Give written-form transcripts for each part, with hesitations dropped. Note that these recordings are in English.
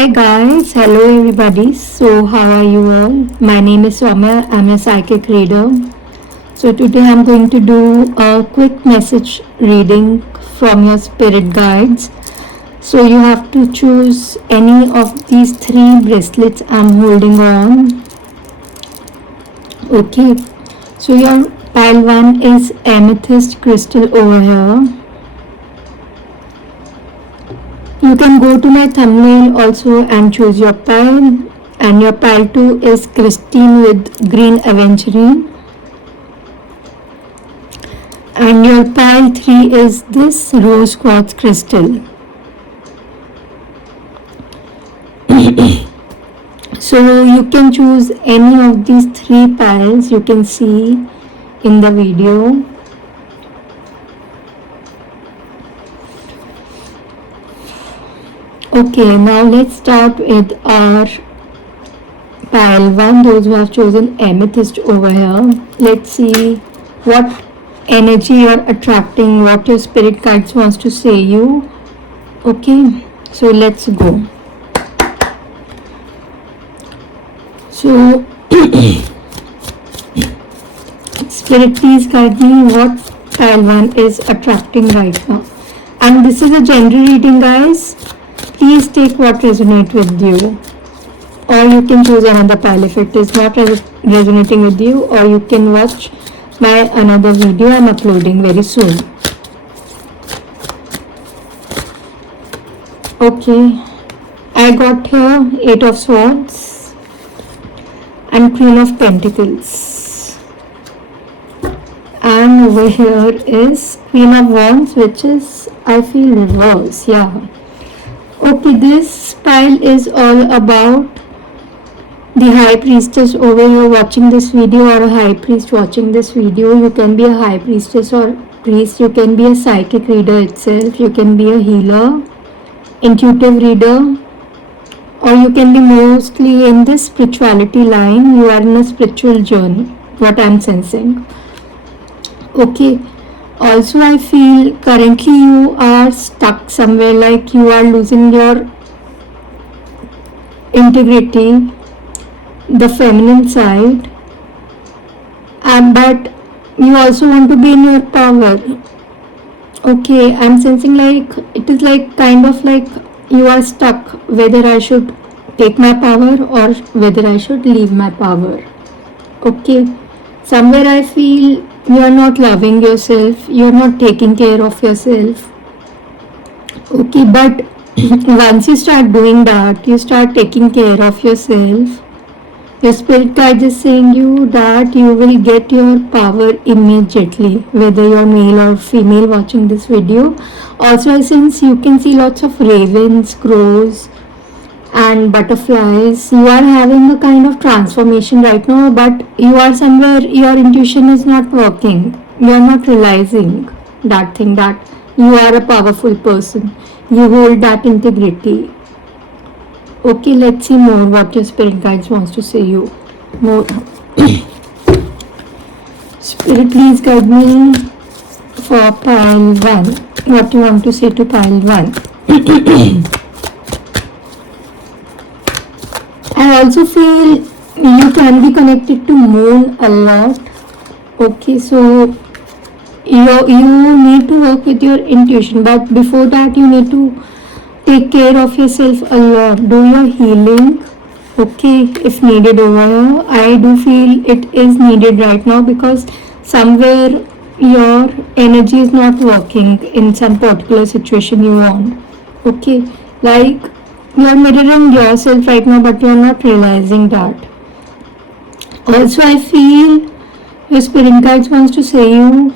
Hi guys, hello everybody. So how are you all? My name is Soumya. I'm a psychic reader. So today I'm going to do a quick message reading from your spirit guides. So you have to choose any of these three bracelets I'm holding on. Okay. So your pile 1 is amethyst crystal over here. You can go to my thumbnail also and choose your pile. And your pile 2 is Christine with green aventurine. And your pile 3 is this rose quartz crystal. So you can choose any of these three piles you can see in the video. Okay, now let's start with our pile 1, those who have chosen amethyst over here. Let's see what energy you're attracting, what your spirit guides wants to say you. Okay, so let's go. So spirit, please guide me what pile 1 is attracting right now. And this is a general reading, guys. Please take what resonates with you, or you can choose another pile if it is not resonating with you, or you can watch my another video I'm uploading very soon. Okay, I got here 8 of Swords and Queen of Pentacles, and over here is Queen of Wands, which is, I feel, reverse. Yeah. Okay, this pile is all about the High Priestess over here watching this video, or a High Priest watching this video. You can be a High Priestess or Priest. You can be a psychic reader itself. You can be a healer, intuitive reader, or you can be mostly in this spirituality line. You are in a spiritual journey, what I'm sensing. Okay. Also, I feel currently you are stuck somewhere, like you are losing your integrity, the feminine side, and but you also want to be in your power. Okay, I'm sensing like it is like kind of like you are stuck whether I should take my power or whether I should leave my power. Okay, somewhere I feel you are not loving yourself, you are not taking care of yourself. Okay, but once you start doing that, you start taking care of yourself, your spirit guide is saying you that you will get your power immediately, whether you are male or female watching this video. Also, I sense you can see lots of ravens, crows, and butterflies. You are having a kind of transformation right now, but you are somewhere your intuition is not working. You are not realizing that thing, that you are a powerful person. You hold that integrity. Okay, let's see more what your spirit guides wants to say you. More. Spirit, please guide me for pile 1. What you want to say to pile 1. I also feel you can be connected to moon a lot. Okay, so you need to work with your intuition, but before that you need to take care of yourself a lot. Do your healing, okay, if needed over here. I do feel it is needed right now because somewhere your energy is not working in some particular situation you want. Okay, like you are mirroring yourself right now, but you are not realizing that. Also, I feel your spirit guides wants to say you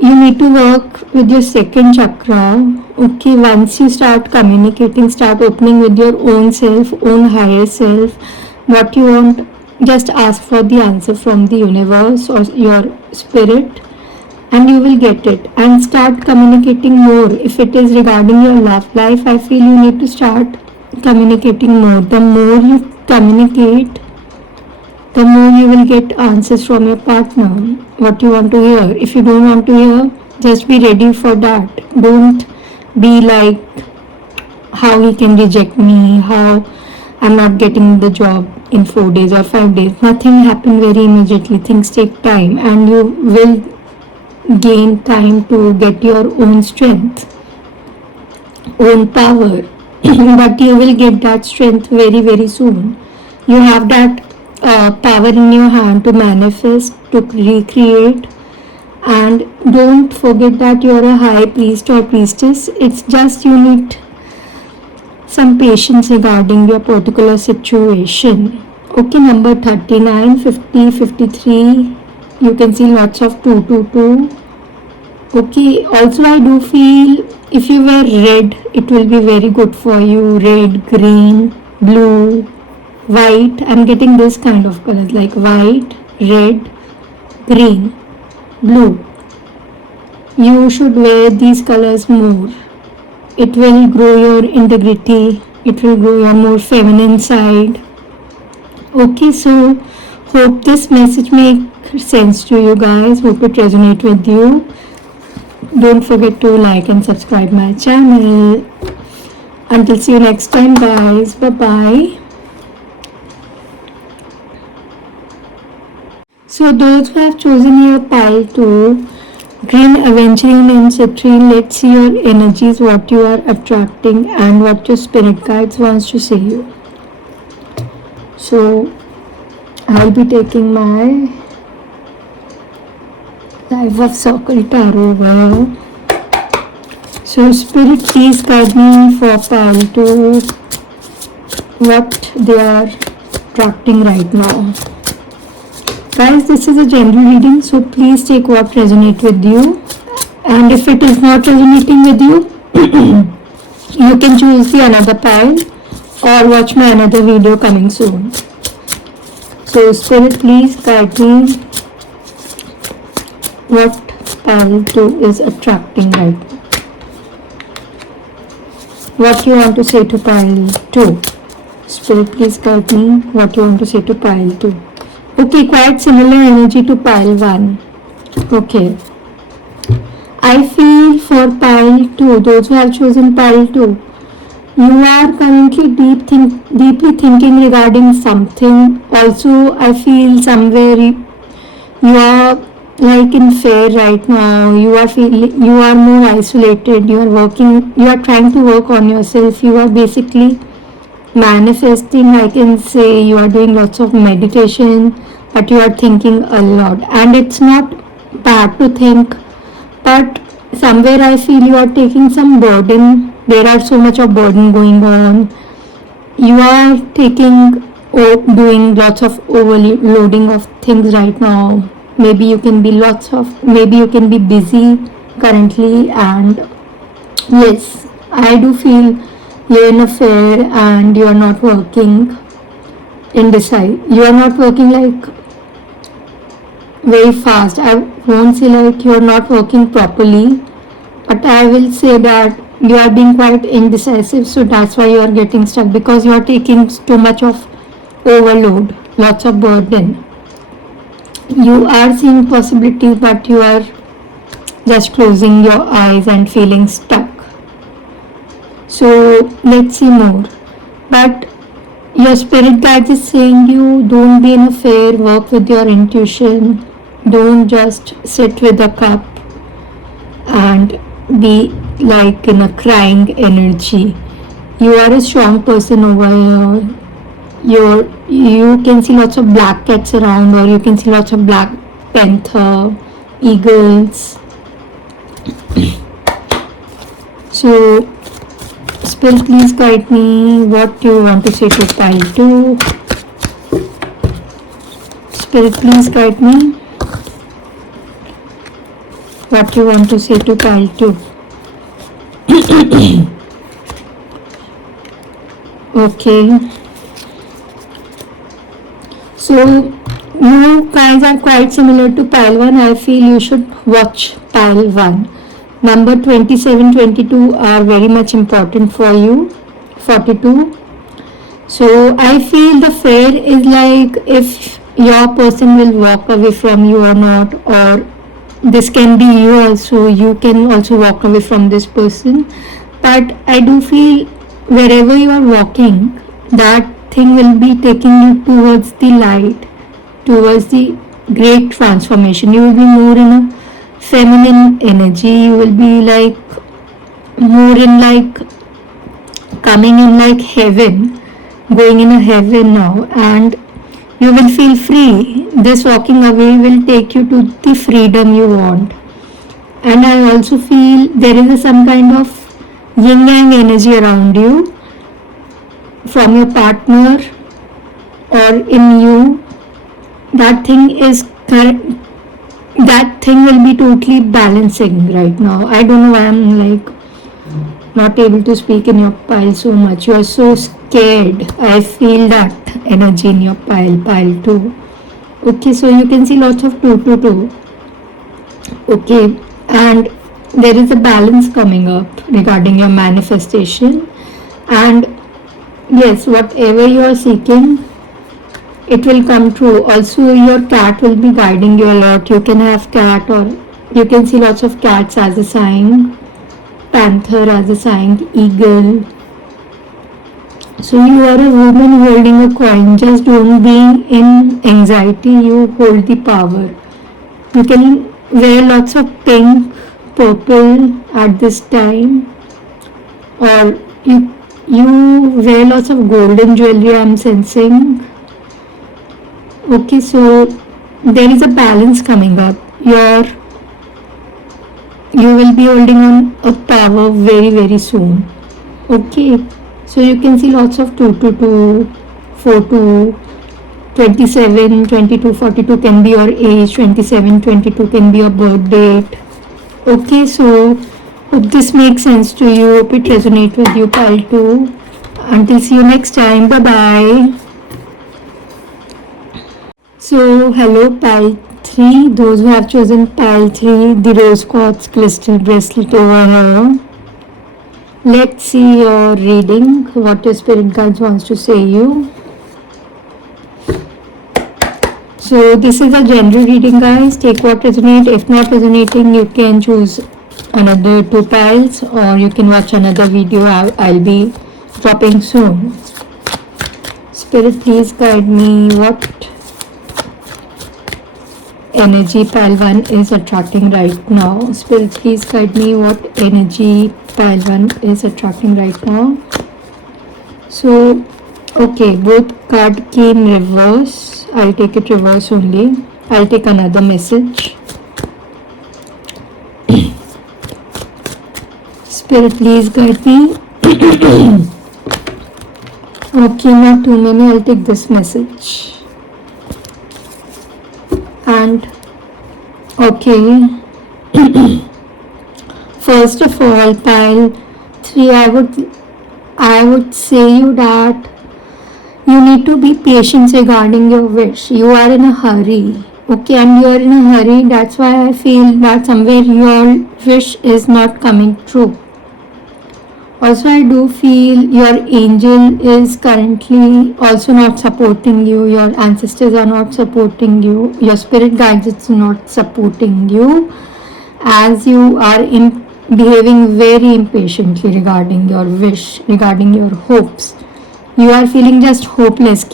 need to work with your second chakra. Okay, once you start communicating, start opening with your own self, own higher self, what you want, just ask for the answer from the universe or your spirit, and you will get it. And start communicating more. If it is regarding your love life, I feel you need to start communicating more. The more you communicate, the more you will get answers from your partner, what you want to hear. If you don't want to hear, just be ready for that. Don't be like how he can reject me, how I'm not getting the job in 4 days or 5 days. Nothing happen very immediately. Things take time, and you will gain time to get your own strength, own power. But you will get that strength very, very soon. You have that power in your hand to manifest, to recreate. And don't forget that you're a high priest or priestess. It's just you need some patience regarding your particular situation. Okay, number 39, 50, 53. You can see lots of 222. Okay, also I do feel if you wear red, it will be very good for you. Red, green, blue, white. I'm getting this kind of colors like white, red, green, blue. You should wear these colors more. It will grow your integrity. It will grow your more feminine side. Okay, so hope this message makes sense to you guys. Hope it resonates with you. Don't forget to like and subscribe my channel. Until see you next time, guys. Bye bye. So those who have chosen your pile 2, Green, Aventurine and Citrine, let's see your energies, what you are attracting and what your spirit guides wants to say you. So I'll be taking my Life of Circle Tarot now. So Spirit, please guide me for pile 2, what they are attracting right now. Guys, this is a general reading, so please take what resonates with you. And if it is not resonating with you, you can choose the another pile or watch my another video coming soon. So Spirit, please guide me what pile 2 is attracting right now. What you want to say to pile 2. Spirit, please guide me what you want to say to pile 2. Okay, quite similar energy to pile 1. Okay. I feel for pile 2, those who have chosen pile 2, you are currently deeply thinking regarding something. Also, I feel somewhere you are like in fear right now. You are more isolated. You are trying to work on yourself. You are basically manifesting. I can say you are doing lots of meditation, but you are thinking a lot, and it's not bad to think, but somewhere I feel you are taking some burden. There are so much of burden going on. You are doing lots of overloading of things right now. Maybe you can be busy currently, and yes, I do feel you're in a fair and you're not working you are not working like very fast. I won't say like you're not working properly, but I will say that you are being quite indecisive, so that's why you are getting stuck, because you are taking too much of overload, lots of burden. You are seeing possibilities, but you are just closing your eyes and feeling stuck. So let's see more. But your spirit guide is saying you don't be in a fear, work with your intuition. Don't just sit with a cup and be like in a crying energy. You are a strong person over here. You can see lots of black cats around, or you can see lots of black panther, eagles. So Spirit, please guide me what you want to say to pile 2. Spirit, please guide me what you want to say to pile 2. Okay. So you guys are quite similar to pile 1. I feel you should watch pile 1. Number 27, 22 are very much important for you. 42. So I feel the fear is like if your person will walk away from you or not, or this can be you also. You can also walk away from this person. But I do feel wherever you are walking, that thing will be taking you towards the light, towards the great transformation. You will be more in a feminine energy. You will be like more in like coming in like heaven, going in a heaven now, and you will feel free. This walking away will take you to the freedom you want. And I also feel there is some kind of yin yang energy around you from your partner or in you. That thing is that thing will be totally balancing right now. I don't know why I'm like not able to speak in your pile so much. You are so scared. I feel that energy in your pile 2. Okay, so you can see lots of 2. Okay, and there is a balance coming up regarding your manifestation, and yes, whatever you are seeking, it will come true. Also, your cat will be guiding you a lot. You can have cat, or you can see lots of cats as a sign, panther as a sign, eagle. So you are a woman holding a coin. Just don't be in anxiety. You hold the power. You can wear lots of pink, purple at this time, or you wear lots of golden jewelry. I'm sensing. Okay, so there is a balance coming up. You will be holding on a power very soon. Okay, so you can see lots of 2, 4, 27, 22, 42 can be your age, 27, 22 can be your birth date. Okay, so hope this makes sense to you. Hope it resonates with you, pile 2. Until see you next time. Bye bye. So hello pile 3, those who have chosen pile 3, the rose quartz crystal bracelet over here. Let's see your reading, what your spirit guides wants to say you. So this is a general reading, guys. Take what resonates. If not resonating, you can choose another 2 piles, or you can watch another video I'll be dropping soon. Spirit, please guide me. What energy pile 1 is attracting right now? Spirit, please guide me. What energy pile 1 is attracting right now? So, okay, both card came reverse. I'll take it reverse only. I'll take another message. Spirit, please guide me. Okay, not too many. I'll take this message. And okay. First of all, pile 3, I would say you that you need to be patient regarding your wish. You are in a hurry. Okay, and you are in a hurry. That's why I feel that somewhere your wish is not coming true. Also, I do feel your angel is currently also not supporting you. Your ancestors are not supporting you. Your spirit guides is not supporting you, as you are behaving very impatiently regarding your wish, regarding your hopes. You are feeling just hopeless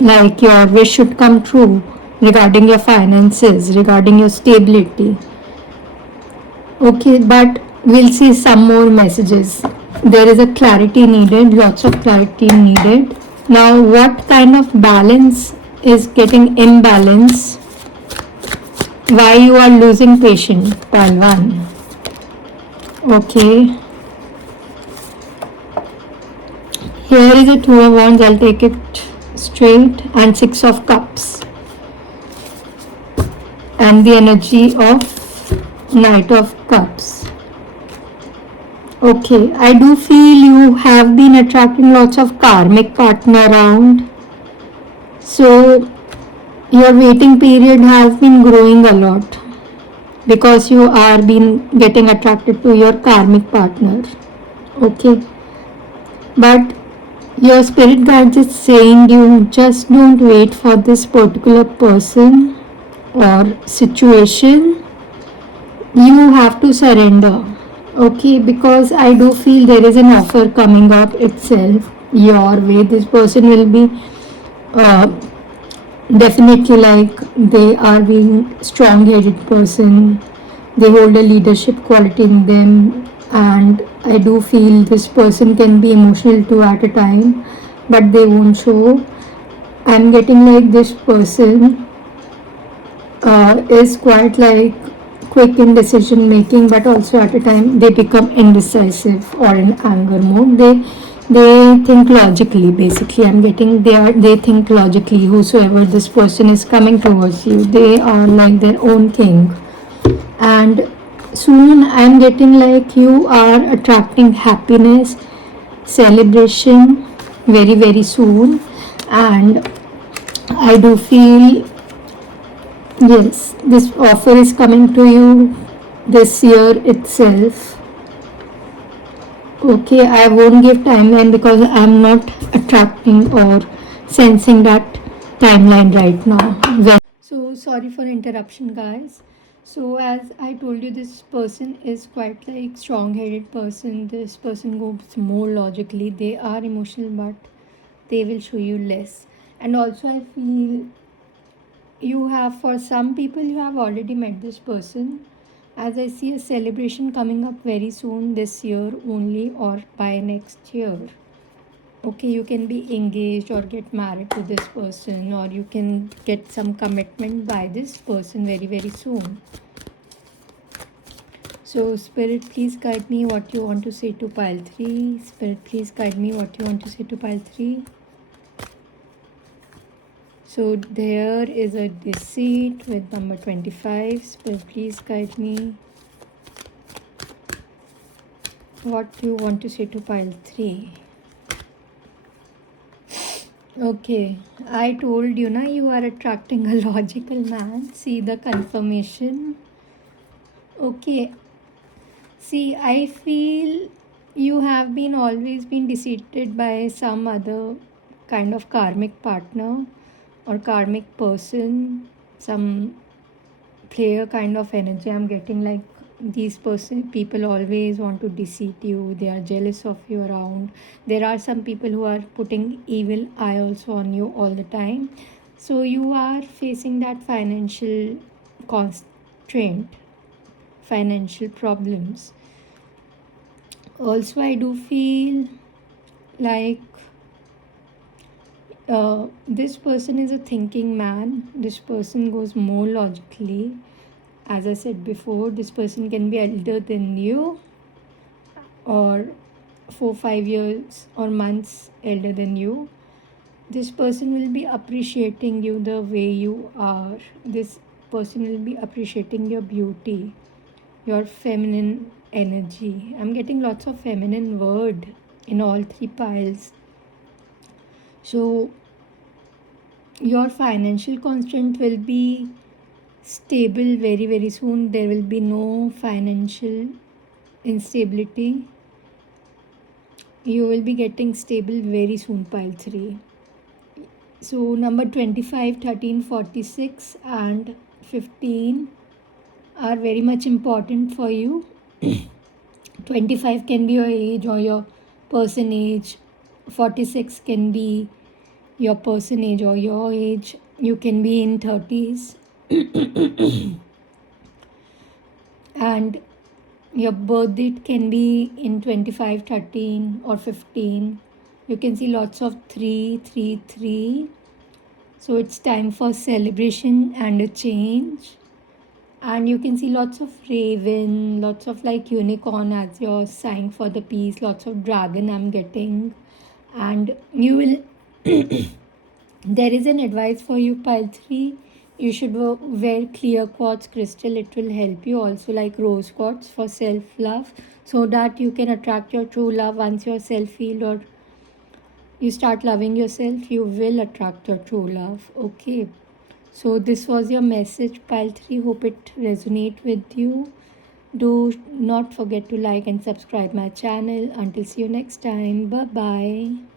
like your wish should come true regarding your finances, regarding your stability. Okay, but we'll see some more messages. There is a clarity needed, lots of clarity needed. Now, what kind of balance is getting imbalance? Why you are losing patience, pile 1? Okay. Here is a 2 of Wands. I'll take it straight. And 6 of Cups. And the energy of Knight of Cups. Okay, I do feel you have been attracting lots of karmic partner around. So your waiting period has been growing a lot, because you are been getting attracted to your karmic partner. Okay, but your spirit guide is saying you just don't wait for this particular person or situation. You have to surrender. Okay, because I do feel there is an offer coming up itself your way. This person will be uh, definitely like they are being strong-headed person. They hold a leadership quality in them, and I do feel this person can be emotional too at a time, but they won't show. I'm getting like this person is quite like quick in decision making, but also at a time they become indecisive or in anger mode. They think logically. Basically, I'm getting they think logically. Whosoever this person is coming towards you, they are like their own king. And soon I'm getting like you are attracting happiness, celebration very very soon, and I do feel yes, this offer is coming to you this year itself. Okay, I won't give timeline because I'm not attracting or sensing that timeline right now. So sorry for interruption, guys. So as I told you, this person is quite like strong-headed person. This person goes more logically. They are emotional, but they will show you less. And also, I feel you have, for some people you have already met this person, as I see a celebration coming up very soon this year only or by next year. Okay, you can be engaged or get married to this person, or you can get some commitment by this person very very soon. So spirit, please guide me what you want to say to pile 3. Spirit, please guide me what you want to say to pile 3. So there is a deceit with number 25. Spirit, please guide me what you want to say to pile 3. Okay, I told you na, you are attracting a logical man. See the confirmation. Okay, see, I feel you have been always been deceived by some other kind of karmic partner or karmic person, some player kind of energy. I'm getting like these people always want to deceive you. They are jealous of you around. There are some people who are putting evil eye also on you all the time. So you are facing that financial constraint, financial problems. Also, I do feel like this person is a thinking man. This person goes more logically. As I said before, this person can be elder than you, or 4 5 years or months elder than you. This person will be appreciating you the way you are. This person will be appreciating your beauty, your feminine energy. I'm getting lots of feminine word in all 3 piles. So your financial constraint will be stable very very soon. There will be no financial instability. You will be getting stable very soon, pile 3. So number 25, 13, 46 and 15 are very much important for you. 25 can be your age or your person age. 46 can be your person age or your age. You can be in 30s. And your birth date can be in 25, 13 or 15. You can see lots of 3, 3, 3. So it's time for celebration and a change. And you can see lots of raven, lots of like unicorn as your sign for the peace, lots of dragon I'm getting. And you will there is an advice for you, pile 3. You should wear clear quartz crystal. It will help you also, like rose quartz for self love, so that you can attract your true love. Once you're self healed or you start loving yourself, you will attract your true love. Okay, so this was your message, pile 3. Hope it resonate with you. Do not forget to like and subscribe my channel. Until see you next time. Bye bye.